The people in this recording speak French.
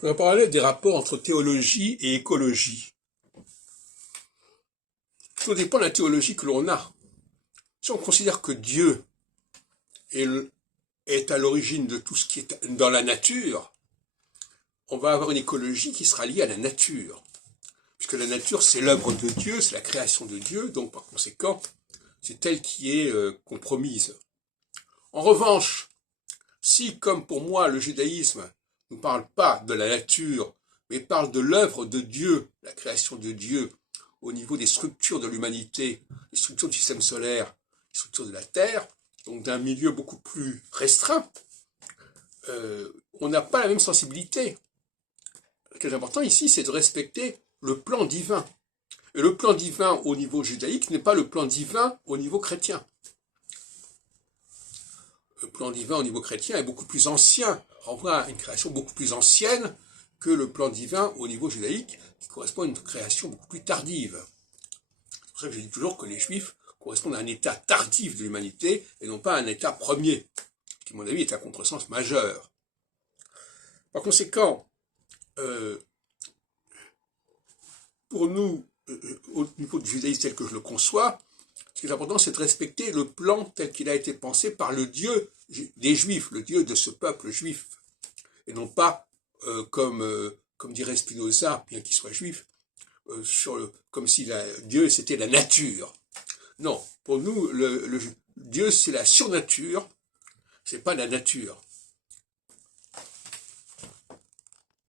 On va parler des rapports entre théologie et écologie. Tout dépend de la théologie que l'on a. Si on considère que Dieu est à l'origine de tout ce qui est dans la nature, on va avoir une écologie qui sera liée à la nature. Puisque la nature, c'est l'œuvre de Dieu, c'est la création de Dieu, donc par conséquent, c'est elle qui est compromise. En revanche, si, comme pour moi, le judaïsme ne parle pas de la nature, mais parle de l'œuvre de Dieu, la création de Dieu, au niveau des structures de l'humanité, les structures du système solaire, les structures de la Terre, donc d'un milieu beaucoup plus restreint, on n'a pas la même sensibilité. Ce qui est important ici, c'est de respecter le plan divin. Et le plan divin au niveau judaïque n'est pas le plan divin au niveau chrétien. Le plan divin au niveau chrétien est beaucoup plus ancien, renvoie à une création beaucoup plus ancienne que le plan divin au niveau judaïque, qui correspond à une création beaucoup plus tardive. C'est pour ça que je dis toujours que les juifs correspondent à un état tardif de l'humanité et non pas à un état premier, qui, à mon avis, est un contresens majeur. Par conséquent, pour nous, au niveau du judaïsme tel que je le conçois, ce qui est important, c'est de respecter le plan tel qu'il a été pensé par le Dieu des Juifs, le Dieu de ce peuple juif, et non pas comme dirait Spinoza, bien qu'il soit juif, comme si Dieu c'était la nature. Non, pour nous, Dieu c'est la surnature, c'est pas la nature.